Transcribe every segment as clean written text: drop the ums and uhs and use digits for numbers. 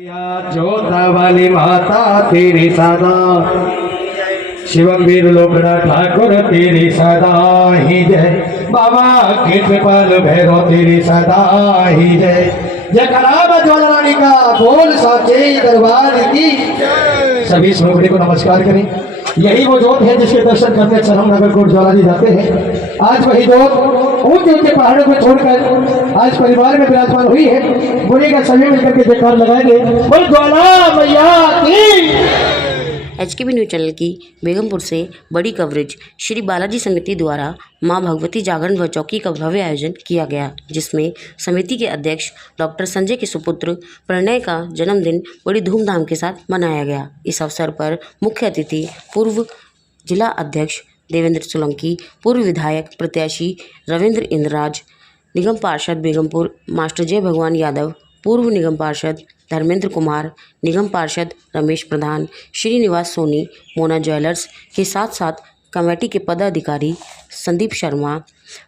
जोता वाली माता तेरी सदा, शिवम वीर लोकड़ा ठाकुर तेरी सदा ही जय, बाबा कृपाल भैरव तेरी सदा ही जय। जय कलाम ज्वाला रानी का बोल साचे दरबार की। सभी श्रोमणी को नमस्कार करें। यही वो जोत है जिसके दर्शन करने सरम नगर कोट ज्वाला जी जाते हैं। आज वही जोत ऊंचे ऊंचे पहाड़ों को छोड़कर आज परिवार में विराजमान हुई है। बुरी का सभी मिलकर के जयकार लगाएंगे, बोल ज्वाला मैया की। HKB न्यूज चैनल की बेगमपुर से बड़ी कवरेज श्री बालाजी समिति द्वारा मां भगवती जागरण व चौकी का भव्य आयोजन किया गया, जिसमें समिति के अध्यक्ष डॉक्टर संजय के सुपुत्र प्रणय का जन्मदिन बड़ी धूमधाम के साथ मनाया गया। इस अवसर पर मुख्य अतिथि पूर्व जिला अध्यक्ष देवेंद्र सोलंकी, पूर्व विधायक प्रत्याशी रविंद्र इंद्रराज, निगम पार्षद बेगमपुर मास्टर जय भगवान यादव, पूर्व निगम पार्षद धर्मेंद्र कुमार, निगम पार्षद रमेश प्रधान, श्रीनिवास सोनी, मोना ज्वेलर्स के साथ साथ कमेटी के पदाधिकारी संदीप शर्मा,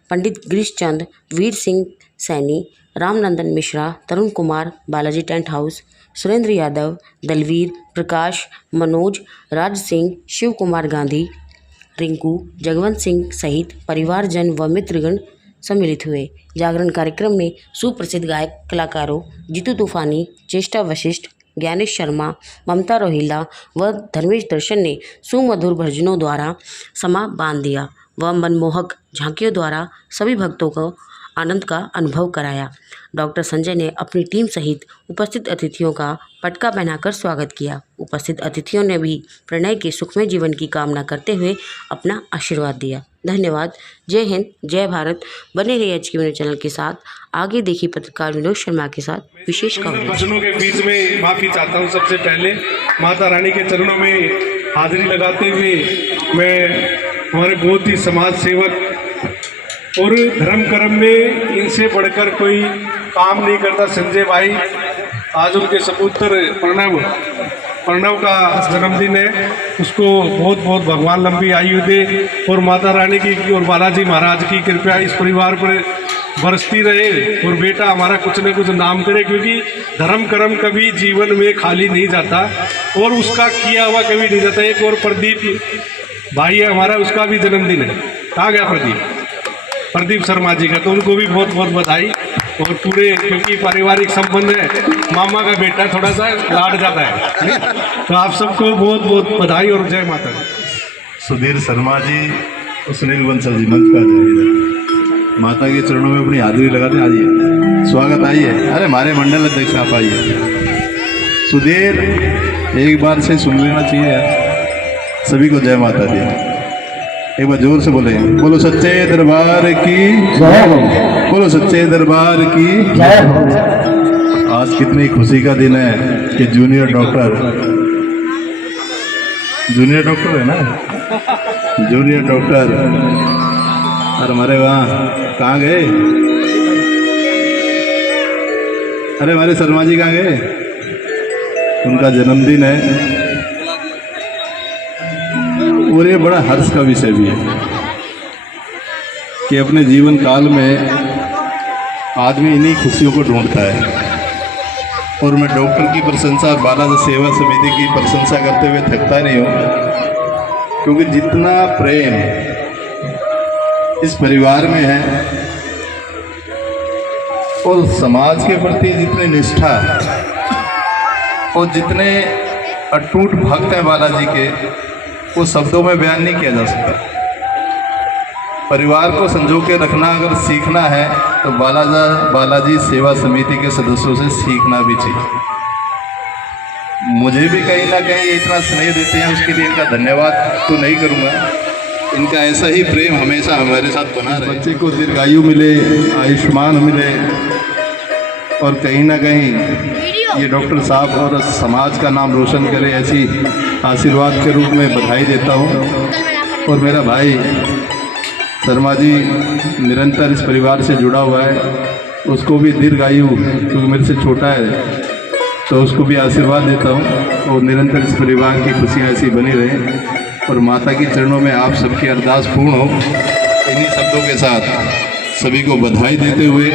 पंडित गिरीश चंद, वीर सिंह सैनी, रामनंदन मिश्रा, तरुण कुमार, बालाजी टेंट हाउस, सुरेंद्र यादव, दलवीर, प्रकाश, मनोज, राज सिंह, शिव कुमार गांधी, रिंकू, जगवंत सिंह सहित परिवारजन व मित्रगण सम्मिलित हुए। जागरण कार्यक्रम में सुप्रसिद्ध गायक कलाकारों जीतू तूफानी, चेष्टा वशिष्ठ, ज्ञानेश शर्मा, ममता रोहिला व धर्मेश दर्शन ने सुमधुर भजनों द्वारा समा बांध दिया व मनमोहक झांकियों द्वारा सभी भक्तों को आनंद का अनुभव कराया। डॉक्टर संजय ने अपनी टीम सहित उपस्थित अतिथियों का पटका पहनाकर स्वागत किया। उपस्थित अतिथियों ने भी प्रणय के सुखमय जीवन की कामना करते हुए अपना आशीर्वाद दिया। धन्यवाद। जय हिंद, जय भारत। बने रहिए HKB न्यूज चैनल के साथ। आगे देखिए पत्रकार विनोद शर्मा के साथ विशेष कवरेज। वचनों के बीच में माफी चाहता हूँ। सबसे पहले माता रानी के चरणों में हाजिरी लगाते हुए मैं हमारे बहुत ही समाज सेवक और धर्म कर्म में इनसे बढ़कर कोई काम नहीं करता संजय भाई, आज उनके सपुत्र प्रणव का जन्मदिन है। उसको बहुत बहुत भगवान लंबी आयु दे और माता रानी की और बालाजी महाराज की कृपया इस परिवार पर बरसती रहे और बेटा हमारा कुछ न कुछ नाम करे, क्योंकि धर्म कर्म कभी जीवन में खाली नहीं जाता और उसका किया हुआ कभी नहीं जाता। एक और प्रदीप भाई है हमारा, उसका भी जन्मदिन है। कहाँ गया प्रदीप शर्मा जी का, तो उनको भी बहुत बहुत बधाई। और पूरे, क्योंकि पारिवारिक संबंध है, मामा का बेटा थोड़ा सा लाड जाता है, तो आप सबको बहुत बहुत बधाई और जय माता दी। सुधीर शर्मा जी और सुनील बंसल जी मंच पर जाइए, माता के चरणों में अपनी हाजिरी लगाते आइए। स्वागत आइए। अरे हमारे मंडल अध्यक्ष आप आइए। सुधीर एक बार से सुन लेना चाहिए यार। सभी को जय माता दी। एक बार जोर से बोले, बोलो सच्चे दरबार की जय हो, बोलो सच्चे दरबार की जय हो। आज कितनी खुशी का दिन है कि जूनियर डॉक्टर है ना, जूनियर डॉक्टर। और हमारे वहाँ कहाँ गए, अरे हमारे शर्मा जी कहाँ गए, उनका जन्मदिन है। और ये बड़ा हर्ष का विषय भी है कि अपने जीवन काल में आदमी इन्हीं खुशियों को ढूंढता है। और मैं डॉक्टर की प्रशंसा और बालाजी सेवा समिति की प्रशंसा करते हुए थकता नहीं हूँ, क्योंकि जितना प्रेम इस परिवार में है और समाज के प्रति जितनी निष्ठा और जितने अटूट भक्त हैं बालाजी के, वो शब्दों में बयान नहीं किया जा सकता। परिवार को संजो के रखना अगर सीखना है तो बालाजी सेवा समिति के सदस्यों से सीखना भी चाहिए। मुझे भी कहीं ना कहीं इतना स्नेह देते हैं, उसके लिए इनका धन्यवाद तो नहीं करूँगा। इनका ऐसा ही प्रेम हमेशा हमारे साथ बना रहे। बच्चे को दीर्घायु मिले, आयुष्मान मिले, और कहीं ना कहीं ये डॉक्टर साहब और समाज का नाम रोशन करे, ऐसी आशीर्वाद के रूप में बधाई देता हूँ। और मेरा भाई शर्मा जी निरंतर इस परिवार से जुड़ा हुआ है, उसको भी दीर्घायु, क्योंकि मेरे से छोटा है, तो उसको भी आशीर्वाद देता हूँ और निरंतर इस परिवार की खुशियाँ ऐसी बनी रहें और माता के चरणों में आप सबकी अरदास पूर्ण हो। इन्हीं शब्दों के साथ सभी को बधाई देते हुए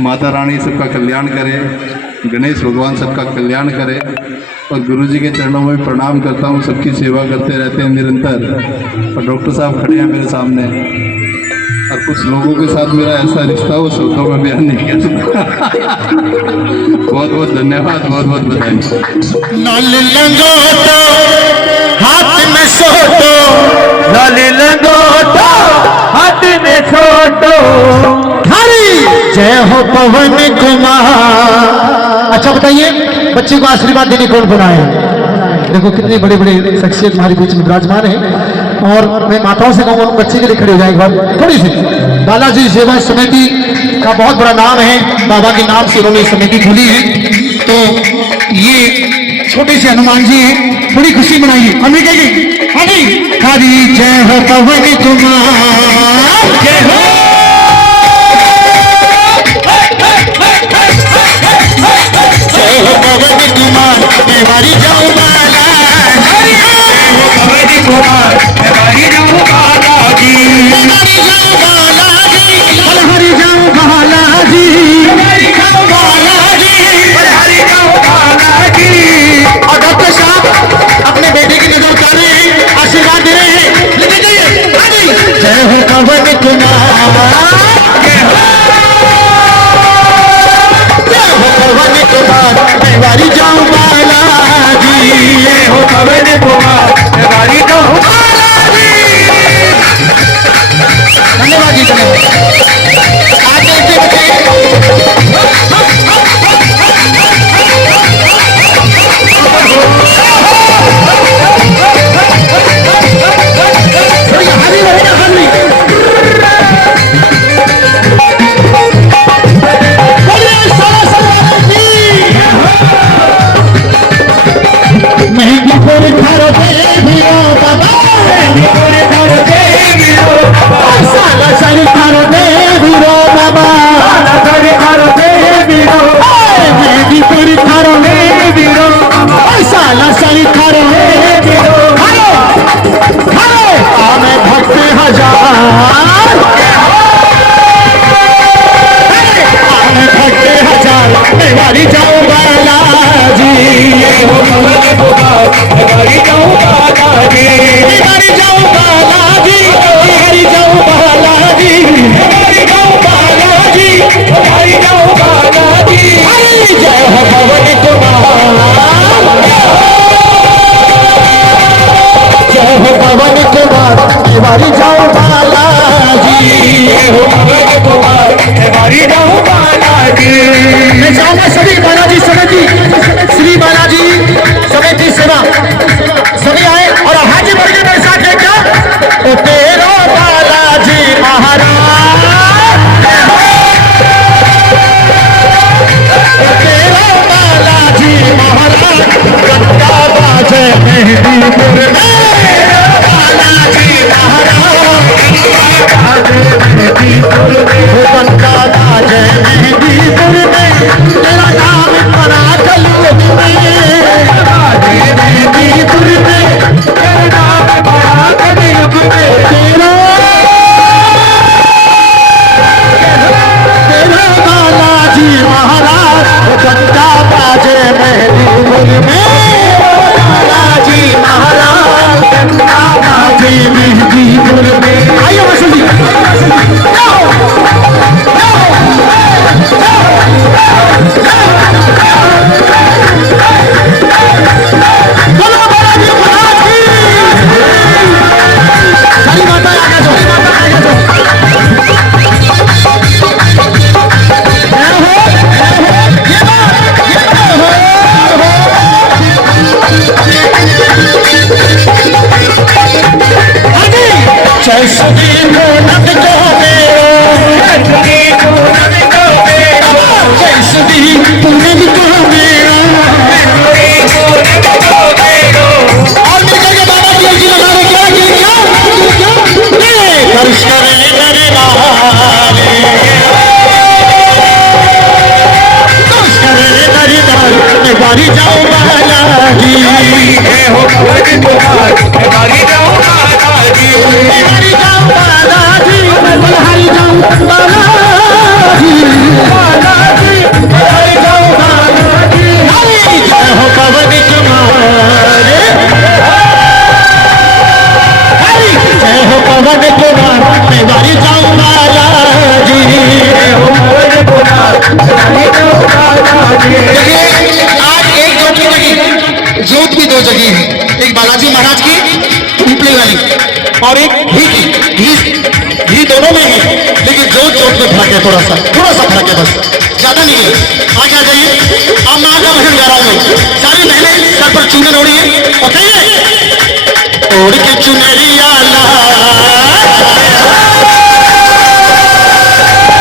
माता रानी सबका कल्याण करे। गणेश भगवान सबका कल्याण करे। और गुरु जी के चरणों में प्रणाम करता हूँ, सबकी सेवा करते रहते हैं निरंतर। और डॉक्टर साहब खड़े हैं मेरे सामने, और कुछ लोगों के साथ मेरा ऐसा रिश्ता हो शब्दों में बयान नहीं किया सकता। बहुत बहुत धन्यवाद, बहुत बहुत बधाई। नल लंगोटो हाथ में सोटो, नल लंगोटा हाथ में छोटो, हरी जय हो पवन कुमार। अच्छा बताइए, बच्चे को आशीर्वाद देने कौन बनाए? देखो कितने बड़े बड़े शख्सियत हमारे बीच में विराजमान है। और मैं माताओं से कहूँगा बच्चे के लिए खड़े हो जाए एक बार थोड़ी सी। बालाजी सेवा समिति का बहुत बड़ा नाम है, बाबा के नाम से उन्होंने समिति खुली है। तो ये छोटे से हनुमान जी हैं, थोड़ी खुशी मनाइए। हमें कहेंगे हरी जय हो पवन कुमार, जय हो जय हो पवन कुमार, मेवारी जाऊं बाला, जय हो पवन कुमार, मेवारी जाऊं बाला जी, मेवारी जाऊं बाला जी, हरि जाऊं बाला जी, हरि जाऊं बाला जी, हरि जाऊं बाला जी। और डॉक्टर साहब अपने बेटे की नजर उतार रहे हैं, आशीर्वाद दे रहे हैं, लेके जाइए। जय हो पवन कुमार, जय हो पवन कुमार, मेवारी जाऊं बाला जी, जय हो पवन कुमार, मेवारी जाऊं बाला जी। धन्यवाद जी, धन्यवाद। आगे से मेवारी जाऊं बाला जी, ये हो पवन कुमार, मेवारी जाऊं बाला जी, मेवारी जाऊं बाला जी, मेवारी जाऊं बाला जी। और एक घी दोनों में ही, लेकिन जो चोट में फर्क है, थोड़ा सा फर्क है, बस ज्यादा नहीं है। आगे आ जाइए। अब माँ का भजन गा रहा हूँ। सारी बहनें सर पर चुनर ओढ़िए और कहिए, ओढ़ के चुनरिया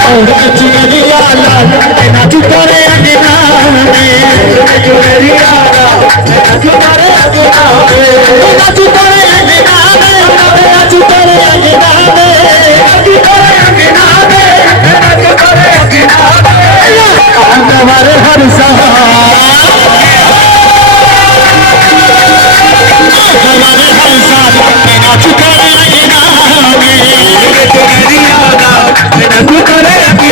ओढ़ के चुनरिया नाचू करे अंगना में, चुनरिया नाचू करे अंगना में, नाचू करे अंगना में, नाचू करे अंगना में, नाचू करे अंगना में, नाचू करे अंगना में, हमारे हर हमारे हर साल नाचू करे अंगना में, चुनरिया नाचू करे अंगना में।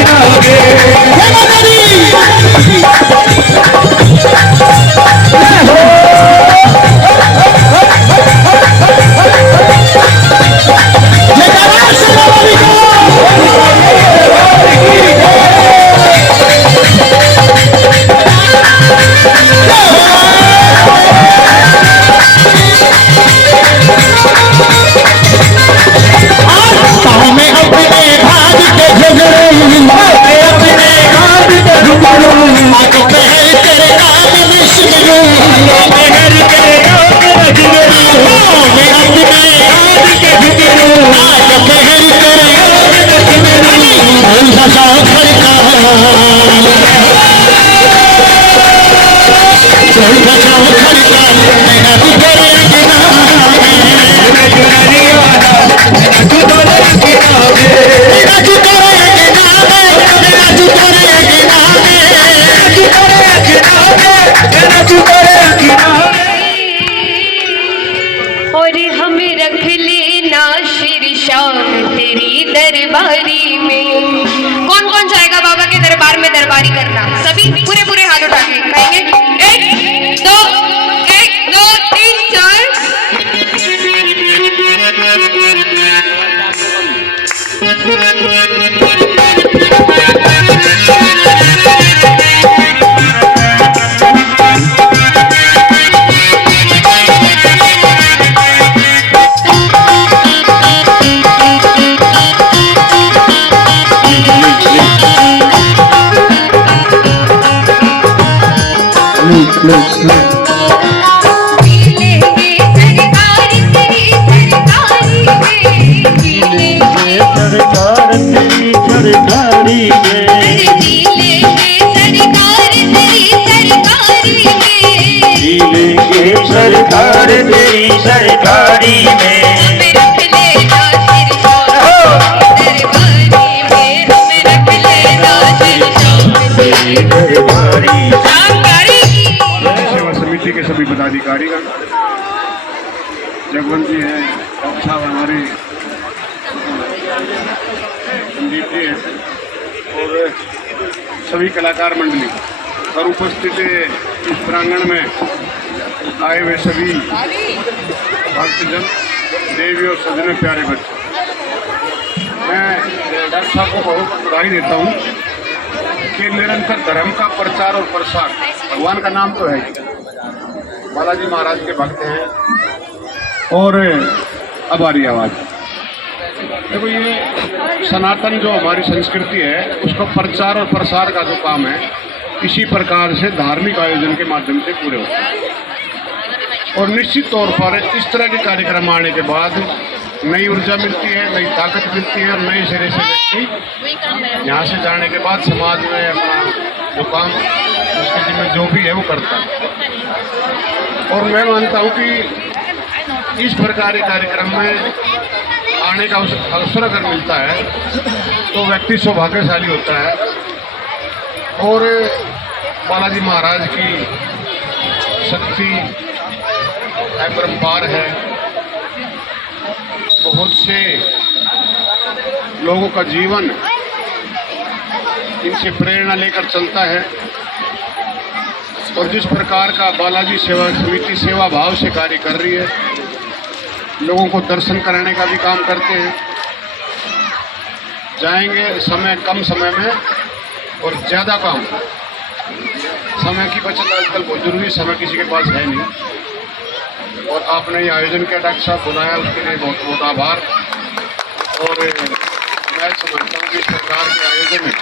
और हमें रख लेना शीर्षान तेरी दरबारी में। कौन कौन जाएगा बाबा के दरबार में दरबारी करना? सभी पूरे पूरे हाथ उठा के कहेंगे, 1 2 3 4। सरकार तेरी सरकारी में, हमें रख लेना शीर्षान दरबारी में, हमें रख लेना शीर्षान तेरी दरबारी। सेवा समिति के सभी पदाधिकारीगण, जगवंत जी हैं, डॉक्टर साहब हमारे संदीप जी हैं, और सभी कलाकार मंडली और उपस्थित इस प्रांगण में आए हुए सभी भक्तजन, देवी और सजन प्यारे बच्चे, मैं डॉक्टर साहब को बहुत बधाई देता हूँ कि निरंतर धर्म का प्रचार और प्रसार, भगवान का नाम तो है, बालाजी महाराज के भक्त हैं और आभारी आवाज। देखो ये सनातन जो हमारी संस्कृति है उसका प्रचार और प्रसार का जो काम है, इसी प्रकार से धार्मिक आयोजन के माध्यम से पूरे होते हैं। और निश्चित तौर पर इस तरह के कार्यक्रम आने के बाद नई ऊर्जा मिलती है, नई ताकत मिलती है और नए सिरे से व्यक्ति यहाँ से जाने के बाद समाज में अपना जो काम उसके जिम्मे जो भी है वो करता है। और मैं मानता हूँ कि इस प्रकार के कार्यक्रम में आने का अवसर अगर मिलता है तो व्यक्ति सौभाग्यशाली होता है। और बालाजी महाराज की शक्ति अपरंपार है, बहुत से लोगों का जीवन इनसे प्रेरणा लेकर चलता है। और जिस प्रकार का बालाजी सेवा समिति सेवा भाव से कार्य कर रही है, लोगों को दर्शन कराने का भी काम करते हैं। जाएंगे समय कम समय में और ज़्यादा काम, समय की बचत आजकल बहुत जरूरी, समय किसी के पास है नहीं। और आपने ये आयोजन किया डॉक्टर साहब बुलाया, उसके लिए बहुत बहुत आभार। और मैं समझता हूँ कि इस प्रकार के आयोजन में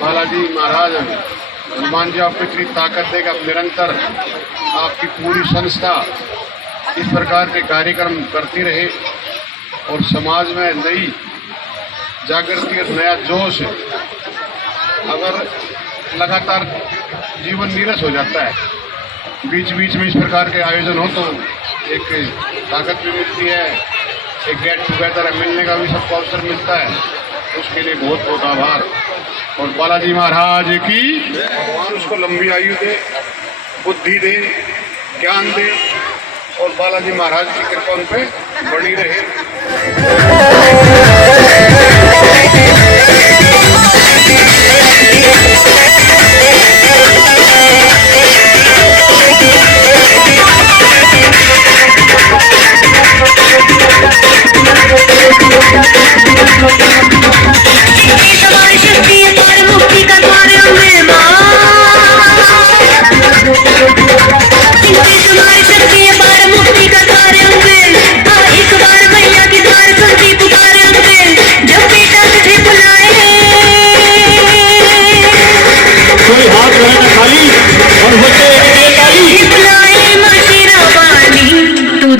बालाजी महाराज हनुमान जी आपको इतनी ताकत देगा, निरंतर आपकी पूरी संस्था इस प्रकार के कार्यक्रम करती रहे और समाज में नई जागृति और नया जोश। अगर लगातार जीवन नीरस हो जाता है, बीच बीच में इस प्रकार के आयोजन हो तो एक ताकत भी मिलती है, एक गेट टुगेदर मिलने का भी सबको अवसर मिलता है। उसके लिए बहुत बहुत आभार। और बालाजी महाराज की भगवान उसको लंबी आयु दे, बुद्धि दे, ज्ञान दे और बालाजी महाराज की कृपा उन पे बनी रहे।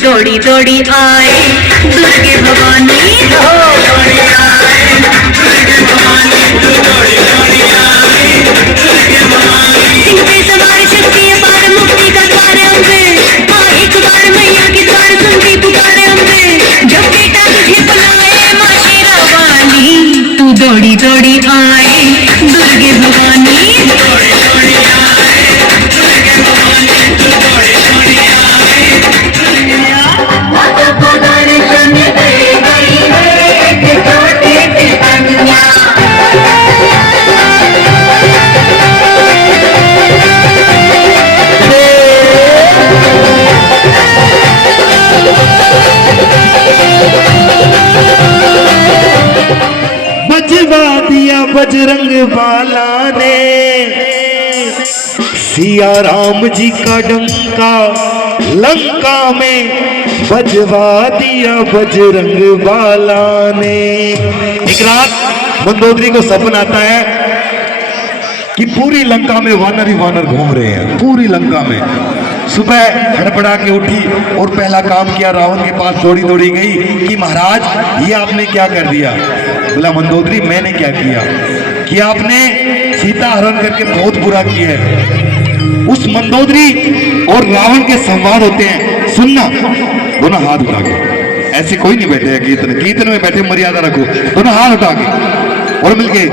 दौड़ी दौड़ी आए दुर्गे भवानी, दौड़ी आए दुर्गे भवानी, दौड़ी दौड़ी आए दुर्गे भवानी। सिंह सवार शक्ति अपार मुक्ति का द्वार अम्बे, माँ एक बार मैया की द्वार सुनती पुकारे अम्बे। जब बेटा तुझे बुलाए माँ शेरा वाली, तू दौड़ी दौड़ी आए दुर्गे भवानी, दौड़ी दौड़ी आए दुर्गे भवानी, तू दौड़ी दौड़ी आए। दर्शन दे गई है एक छोटी सी कन्या, बजवा दिया बजरंग बाला ने सिया राम जी का डंका, लंका में बजवा दिया बजरंग बाला ने। एक रात मंदोदरी को सपना आता है कि पूरी लंका में वानर ही वानर घूम रहे हैं, पूरी लंका में। सुबह हड़बड़ा के उठी और पहला काम किया, रावण के पास दौड़ी दौड़ी गई कि महाराज ये आपने क्या कर दिया। बोला मंदोदरी मैंने क्या किया कि आपने सीता हरण करके बहुत बुरा किया है। उस मंदोदरी और रावण के संवाद होते हैं, सुनना। दोनों हाथ उठा के, ऐसे कोई नहीं बैठे कीर्तन में बैठे, मर्यादा रखो। दोनों हाथ उठा के और मिलके,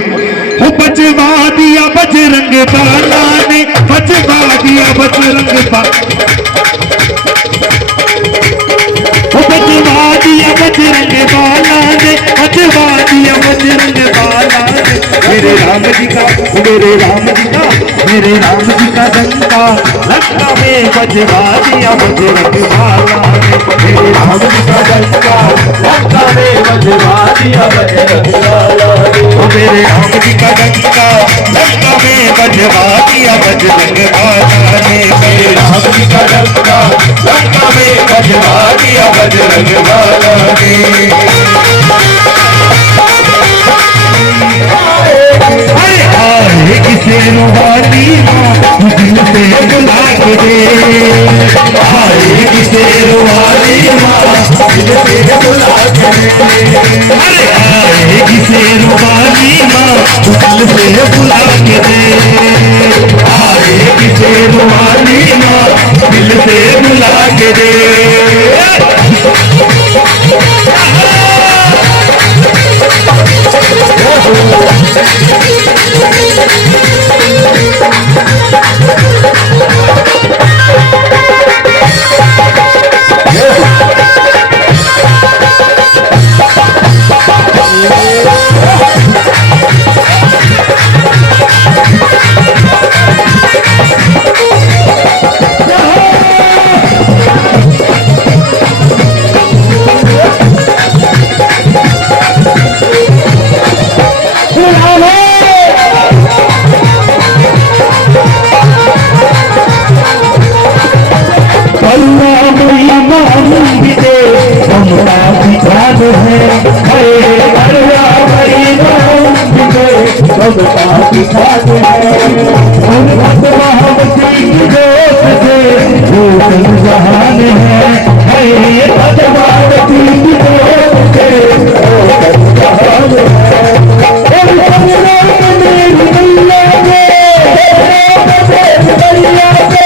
हो बजवा दिया बजरंग बाला ने, बजवा दिया बजरंग बाला, हो बजवा दिया बजरंग बाला ने, बजवा दिया बजरंग बाला ने। मेरे राम जी का, मेरे राम जी का, मेरे राम जी का डंका, लंका में बजवा दिया बजरंग बाला ने। मेरे राम जी का डंका, लंका में बजवा दिया बजरंग बाला ने। मेरे राम जी का डंका, लंका में बजवा दिया बजरंग बाला ने। मेरे राम जी का डंका, लंका में बजवा दिया बजरंग बाला ने। किसे रुहानी माँ दिल से बुला के दे, आए किसे रुहानी माँ दिल से बुला के दे। अरे आए किसे रुहानी माँ दिल से बुला के दे, आए किसे रुहानी माँ दिल से बुला के दे। सबका किसान है उन्नत महावती की जोत से भूषण जहान है महावती की जोत से भूषण जहान है और सबलोग मेरी मैया के मैया के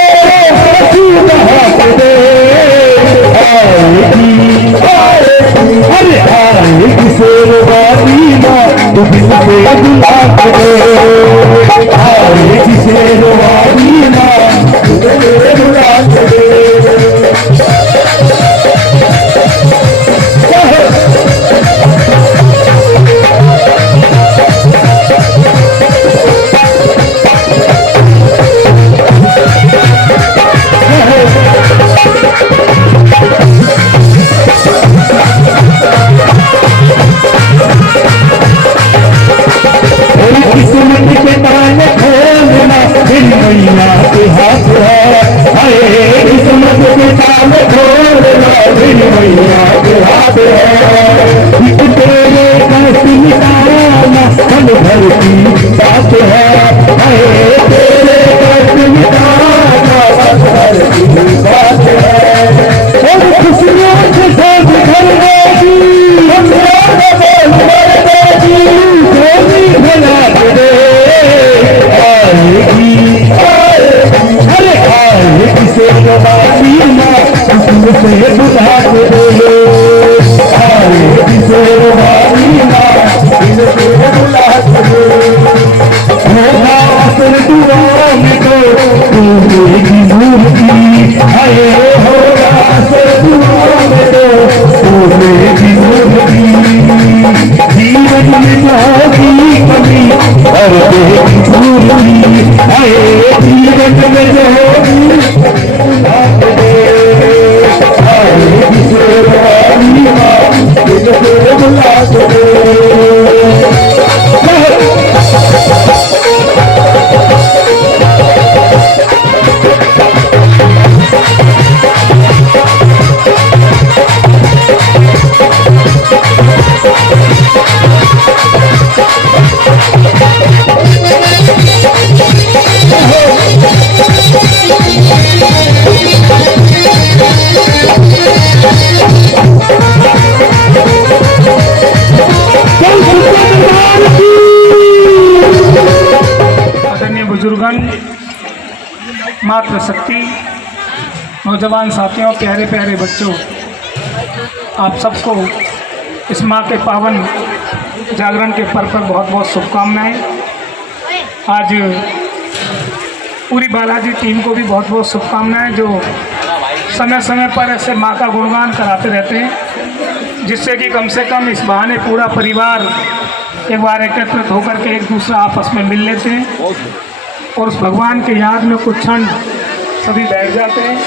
हंसी बहाते दे अरे आएगी शेरवानी माँ तो दिल पे बुला दे आएगी शेरवानी माँ तो दिल पे बुला दे किस्मत के ताले खोलना फिर मैया के हाथ है अरे किस्मत के ताले खोलना फिर मैया के हाथ है एक तेरे कष्ट मिटाना मन भर की बात है अरे तेरे कष्ट मिटाना मन भर की बात है और खुशियों से सब घर होगी हम बोल देगी गोदी भला दे आएगी अरे आएगी शेरवानी माँ तुमसे बुला दे आएगी शेरवानी माँ तुमसे बुला दे होगा असर दुआओं में तो तुम्हें मूर्ति आए होगा असर दुआओं में तो तुम्हें मूर्ति जीवन में होगी कमी और देगी पूरी आए जीवन में जो होगी आएगी शेरवानी माँ तुमसे बुला दे आदरणीय बुजुर्गन, मातृशक्ति, नौजवान साथियों, प्यारे प्यारे बच्चों, आप सबको इस माँ के पावन जागरण के पर्व पर बहुत बहुत शुभकामनाएं। आज पूरी बालाजी टीम को भी बहुत बहुत शुभकामनाएं जो समय समय पर ऐसे माँ का गुणगान कराते रहते हैं, जिससे कि कम से कम इस बहाने पूरा परिवार एक बार एकत्रित होकर के एक दूसरा आपस में मिल लेते हैं और उस भगवान के याद में कुछ क्षण सभी बैठ जाते हैं।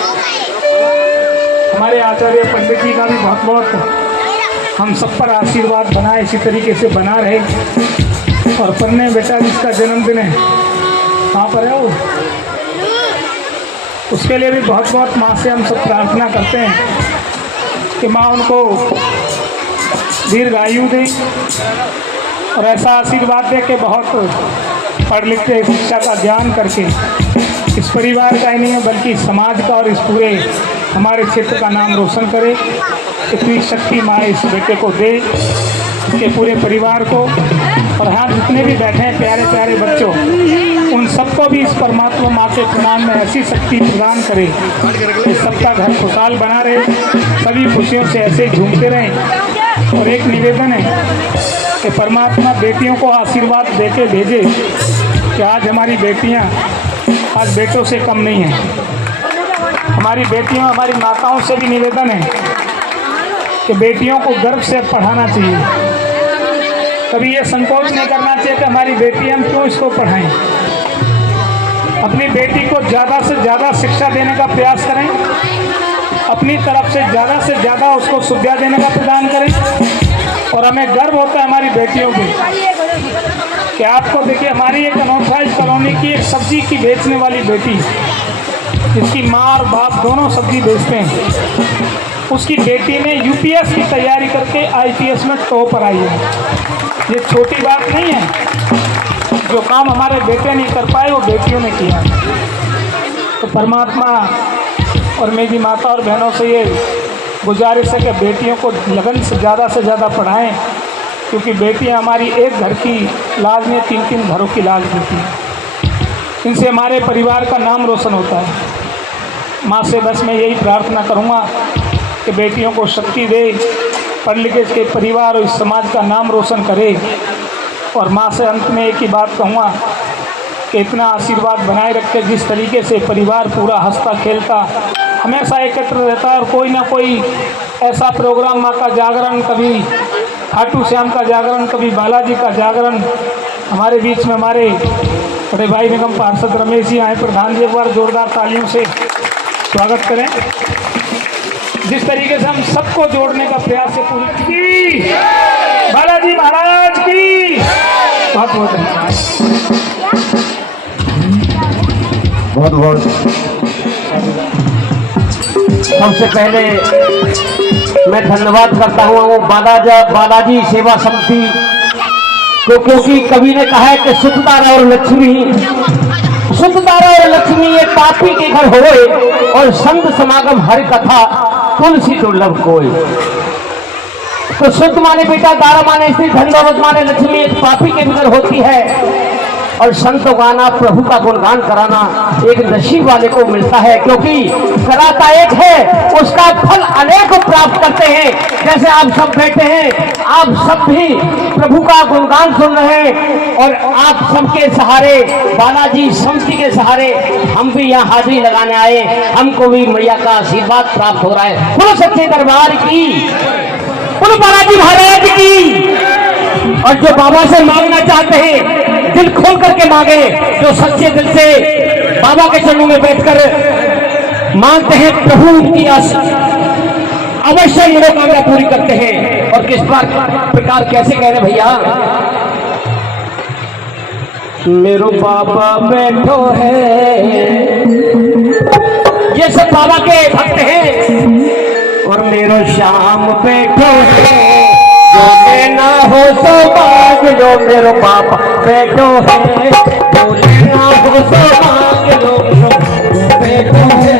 हमारे आचार्य पंडित जी का भी बहुत बहुत हम सब पर आशीर्वाद बनाए, इसी तरीके से बना रहे। और पन्ने बेटा जिसका जन्मदिन है, कहाँ पर है वो, उसके लिए भी बहुत बहुत माँ से हम सब प्रार्थना करते हैं कि माँ उनको दीर्घायु दे और ऐसा आशीर्वाद दे कि बहुत पढ़ लिख के शिक्षा का ज्ञान करके इस परिवार का ही नहीं है बल्कि समाज का और इस पूरे हमारे क्षेत्र का नाम रोशन करे। इतनी शक्ति माँ इस बेटे को दे के पूरे परिवार को, और हाँ जितने भी बैठे हैं प्यारे प्यारे बच्चों, उन सबको भी इस परमात्मा माँ के प्रणाम में ऐसी शक्ति प्रदान करे कि सबका घर खुशहाल बना रहे, सभी खुशियों से ऐसे ही झूमते रहें। और एक निवेदन है कि परमात्मा बेटियों को आशीर्वाद दे के भेजे कि आज हमारी बेटियां आज बेटों से कम नहीं हैं। हमारी बेटियों, हमारी माताओं से भी निवेदन है कि बेटियों को गर्व से पढ़ाना चाहिए। कभी ये संकोच नहीं करना चाहिए कि हमारी बेटी हम क्यों इसको पढ़ाएं। अपनी बेटी को ज़्यादा से ज़्यादा शिक्षा देने का प्रयास करें, अपनी तरफ से ज़्यादा उसको सुविधा देने का प्रदान करें। और हमें गर्व होता है हमारी बेटियों पे कि आपको देखिए, हमारी एक अनोखा इस कॉलोनी की एक सब्जी की बेचने वाली बेटी, जिसकी माँ और बाप दोनों सब्जी बेचते हैं, उसकी बेटी ने यूपीएस की तैयारी करके आईपीएस में टॉप पर आई है। ये छोटी बात नहीं है। जो काम हमारे बेटे नहीं कर पाए वो बेटियों ने किया। तो परमात्मा और मेरी माता और बहनों से ये गुजारिश है कि बेटियों को लगन से ज़्यादा पढ़ाएं, क्योंकि बेटियां हमारी एक घर की लाज में 3-3 घरों की लाज देती हैं। इनसे हमारे परिवार का नाम रोशन होता है। माँ से बस मैं यही प्रार्थना करूँगा कि बेटियों को शक्ति दे, पढ़ लिखे के परिवार और इस समाज का नाम रोशन करे। और माँ से अंत में एक ही बात कहूँगा कि इतना आशीर्वाद बनाए रखे, जिस तरीके से परिवार पूरा हंसता खेलता हमेशा एकत्र रहता है, और कोई ना कोई ऐसा प्रोग्राम, माँ का जागरण, कभी खाटू श्याम का जागरण, कभी बालाजी का जागरण। हमारे बीच में हमारे बड़े भाई निगम पार्षद रमेश जी आए। प्रधान जी एक बार जोरदार तालियों से स्वागत करें। जिस तरीके से हम सबको जोड़ने का प्रयास है पूरी की बालाजी महाराज की बहुत बहुत धन्यवाद। बहुत बहुत सबसे पहले मैं धन्यवाद करता हूँ वो बालाजी सेवा समिति को, क्योंकि कवि ने कहा है कि सुखदारा और लक्ष्मी ये पापी के घर होए, और संत समागम हरि कथा तुलसी दुर्लभ कोई। तो शुद्ध माने बेटा, दारा माने स्त्री, धन दौलत माने लक्ष्मी एक पापी के घर होती है। और संतों गाना, प्रभु का गुणगान कराना एक नसीब वाले को मिलता है, क्योंकि कराता एक है, उसका फल अनेक प्राप्त करते हैं। जैसे आप सब बैठे हैं, आप सब भी प्रभु का गुणगान सुन रहे हैं, और आप सबके सहारे, बालाजी समिति के सहारे हम भी यहाँ हाजिरी लगाने आए। हमको भी मैया का आशीर्वाद प्राप्त हो रहा है। बोलो सच्चे दरबार की, बोलो बालाजी महाराज की। और जो बाबा से मांगना चाहते हैं, दिल खोल करके मांगे, जो सच्चे दिल से बाबा के चरणों में बैठकर मांगते हैं, प्रभु उनकी अवश्य मनोकामना पूरी करते हैं। और किस प्रकार कैसे कह रहे भैया, मेरो बाबा बैठो है, ये सब बाबा के भक्त हैं। और मेरो श्याम बैठो है, जो लेना हो सो मांग लो, मेरो बाबा बैठो है, जो लेना हो सो मांग लो, बैठो है,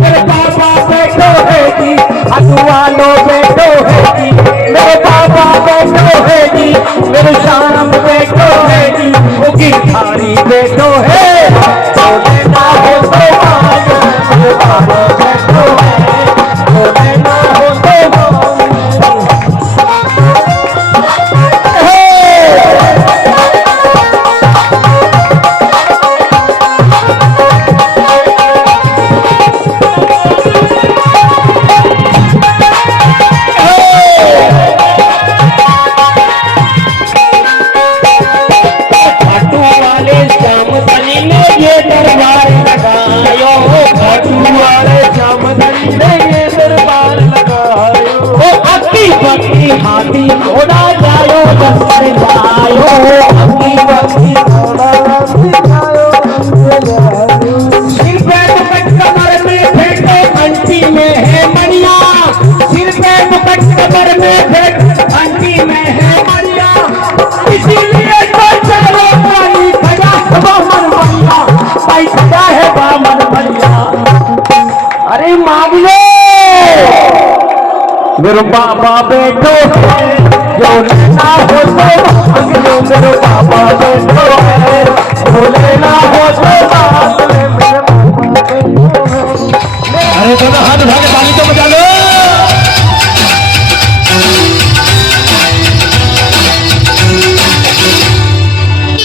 मेरे बाबा बैठो है जी, हटवालो बैठो है जी, मेरे बाबा बैठो है जी, मेरे श्याम बैठो है जी, वो गिरधारी बैठो है, जो लेना हो सो मांग लो, मेरे बाबा बैठो है, जो लेना हो सो मांग लो। हाथी घोड़ा जायो बस्तर जायो, हाथी घोड़ा जायो, सिर पे मुकुट कमर में फेंको, अंटी में है मणिया, सिर पे मुकुट कमर में फेंको, अंटी में है मणिया, इसीलिए तो चलो पानी खजा बामन मणिया, भाई खजा है बामन मणिया। अरे मांग लो, मेरे बाबा बैठो है, जो लेना हो तो मांग लो, मेरे बाबा बैठो है, जो लेना हो तो मांग ले, मेरे बाबा बैठो है। अरे दोनों हाथ उठा के ताली तो बजा लो।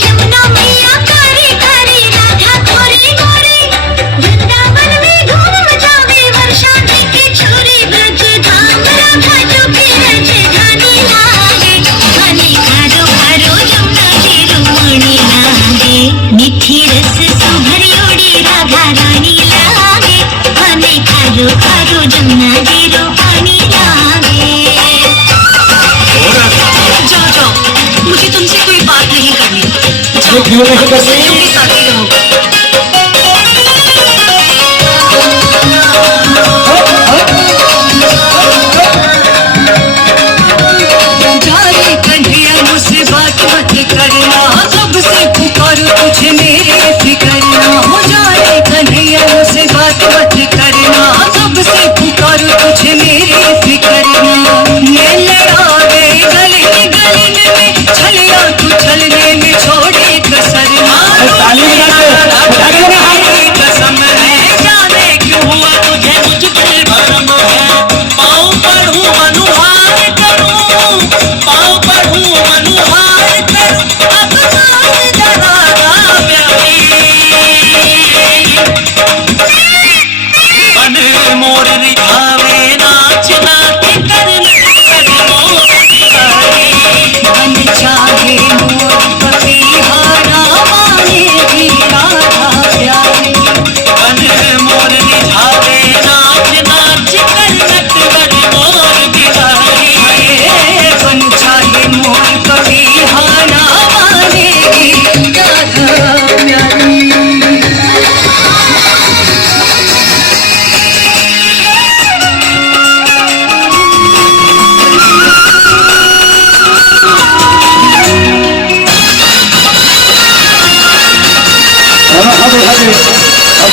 यमुना मैया कारी कारी, राधा गोरी गोरी, वृंदावन में धूम मचावे, वर्षा की छोरी, ब्रज धाम राधा जो की राजधानी लागे, हनी खारो खारो यमुना जी रुक्मिणी लागे, मीठी रस सुभरियोड़ी राधा रानी लागे, हनी खारो खारो यमुना जी रूपानी लागे। जाओ जाओ, मुझे तुमसे कोई बात नहीं करनी, जाओ क्यों नहीं करनी? के साथ ही रहो। जा रे कन्हैया, मुझसे बात मत करना, सबसे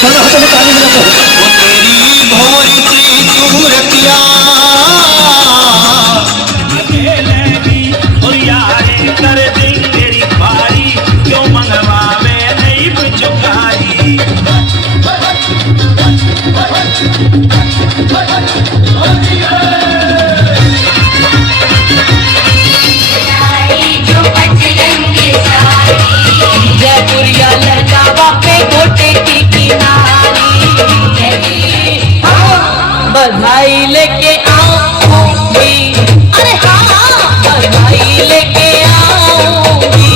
दोनों हाथों में ताली बजाते हैं। तेरी भोर सी सूरतिया और यारे कर दी तेरी बारी क्यों मंगवावे नहीं चुकारी जयपुरिया लड़का बापे गोटे की किनारी बधाई लेके आऊंगी अरे हाँ बधाई लेके आऊंगी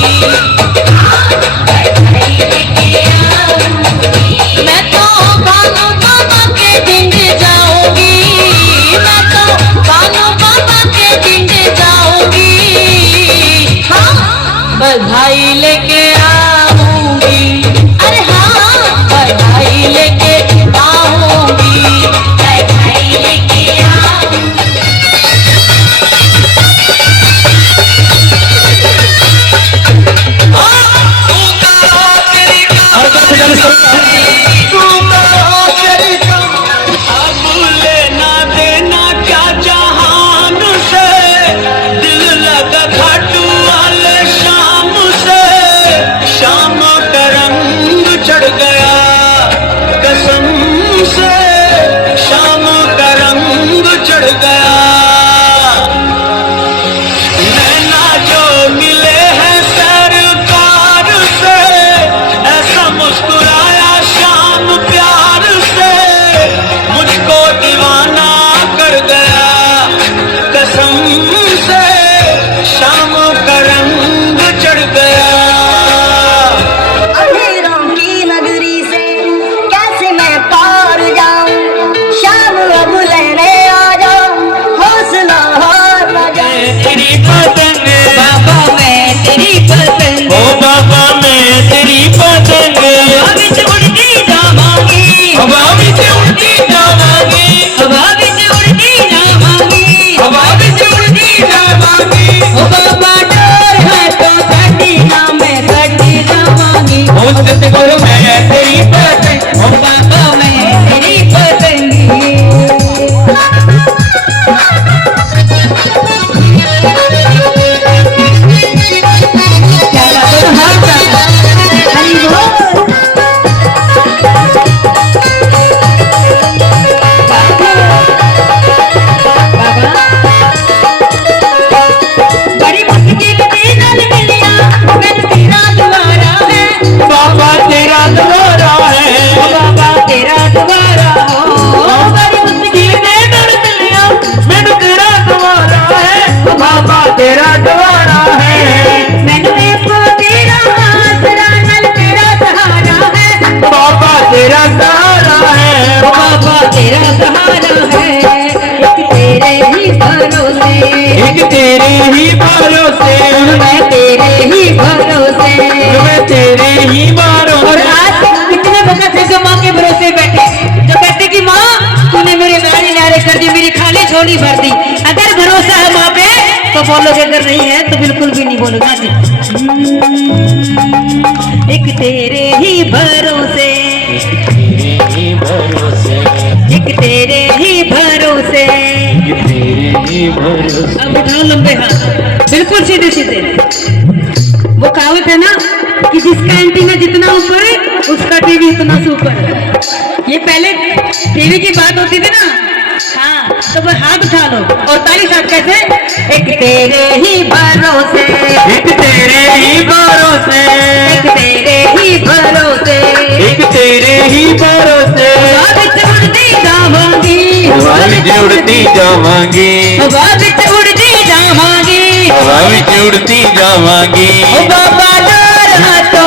मैं तो भानु बाबा के ढिंड जाऊंगी मैं तो भानु बाबा के ढिंड जाऊंगी हाँ बधाई लेके आऊंगी अरे हाँ बधाई लेके आऊंगी बधाई लेके आऊंगी और कैसे गाने अब लेना देना क्या जहान से दिल लगा घाटू वाले शाम से शाम का रंग चढ़ गया कसम से शाम का रंग चढ़ गया नैना जो मिले हैं सरकार से ऐसा मुस्कुराया शाम प्यार से मुझको दीवाना कर गया कसम से शाम का रंग चढ़ गया अंधेरों की नगरी से कैसे मैं पार जाऊं शाम अब लेने आ जाऊं हौसला हार न जाए तेरी पतंग बाबा मैं तेरी पसंद ओ बाबा मैं तेरी पतंग हवा से उड़ती जावांगी हवा में से उड़ती जावांगी हवा से उड़ती जावांगी हवा में से उड़ती जावांगी ओ बाबा डर है तो कटी ना मैं कटी जावांगी ओ सतगुरु मैं तेरी पतंग ओ बाबा मैं तेरी पसंद बड़ी मुश्किल में नल मिलिया मैं तेरा द्वारा है बाबा तेरा द्वारा है बाबा तेरा द्वारा हो बड़ी मुश्किल में नल मिलिया मैनू तेरा द्वारा है बाबा तेरा द्वारा है मैनू देखो तेरा आसरा नल तेरा सहारा है बाबा तेरा सहारा है बाबा तेरा सहारा है एक तेरे ही भरोसे एक तेरे ही भरोसे मैं तेरे ही भरोसे मैं तेरे ही और भरोसे आज कितने भगत है जो माँ के भरोसे बैठे जो कहते कि माँ तूने मेरे नारे नारे कर दी मेरी खाली झोली भर दी अगर भरोसा है माँ पे तो बोलोगे अगर नहीं है तो बिल्कुल भी नहीं बोलूंगा जी एक तेरे ही भरोसे एक तेरे ही भरोसे अब उठाओ लंबे हाथ बिल्कुल सीधे सीधे वो कहावत है ना कि जिसका एंटीना जितना ऊपर उसका टीवी उतना सुपर ये पहले टीवी की बात होती थी ना हाँ तो वो हाथ उठा लो और ताली साथ कैसे एक तेरे ही भरोसे एक तेरे ही भरोसे एक तेरे ही भरोसे एक तेरे ही भरोसे हवा विच उड़ती जावांगी हवा विच उड़ती जावांगी हवा विच उड़ती जावांगी हवा विच उड़ती जावांगी ओ बाबा डर है तो